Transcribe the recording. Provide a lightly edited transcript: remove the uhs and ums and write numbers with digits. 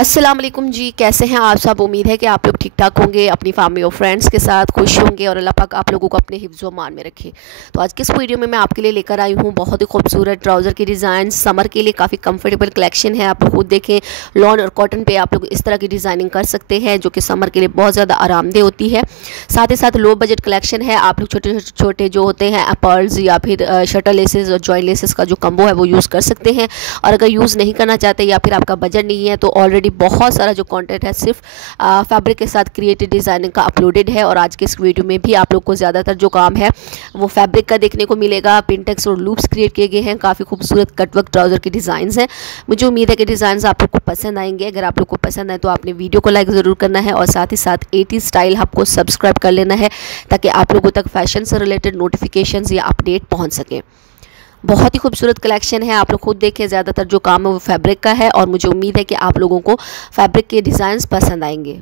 अस्सलाम वालेकुम जी, कैसे हैं आप सब। उम्मीद है कि आप लोग ठीक ठाक होंगे, अपनी फैमिली और फ्रेंड्स के साथ खुश होंगे और अल्लाह पाक आप लोगों को अपने हिफ्ज़ व मान में रखे। तो आज के इस वीडियो में मैं आपके लिए लेकर आई हूँ बहुत ही खूबसूरत ट्राउज़र की डिज़ाइन। समर के लिए काफ़ी कंफर्टेबल कलेक्शन है। आप खुद देखें, लॉन और कॉटन पे आप लोग इस तरह की डिज़ाइनिंग कर सकते हैं जो कि समर के लिए बहुत ज़्यादा आरामदेह होती है। साथ ही साथ लो बजट कलेक्शन है। आप लोग छोटे छोटे जो होते हैं पर्ल्स या फिर शटर लेसेस और जॉइंट लेसेस का जो कम्बो है वो यूज़ कर सकते हैं। और अगर यूज़ नहीं करना चाहते या फिर आपका बजट नहीं है तो ऑलरेडी बहुत सारा जो कंटेंट है सिर्फ फैब्रिक के साथ क्रिएटिव डिज़ाइनिंग का अपलोडेड है। और आज के इस वीडियो में भी आप लोग को ज़्यादातर जो काम है वो फैब्रिक का देखने को मिलेगा। पिनटेक्स और लूप्स क्रिएट किए गए हैं। काफ़ी खूबसूरत कटवर्क ट्राउज़र के डिज़ाइंस हैं। मुझे उम्मीद है कि डिज़ाइंस आप लोग को पसंद आएंगे। अगर आप लोग को पसंद आए तो आपने वीडियो को लाइक ज़रूर करना है और साथ ही साथ 80 स्टाइल हब को सब्सक्राइब कर लेना है ताकि आप लोगों तक फैशन से रिलेटेड नोटिफिकेशंस या अपडेट पहुँच सकें। बहुत ही खूबसूरत कलेक्शन है। आप लोग खुद देखें, ज़्यादातर जो काम है वो फैब्रिक का है और मुझे उम्मीद है कि आप लोगों को फैब्रिक के डिज़ाइंस पसंद आएंगे।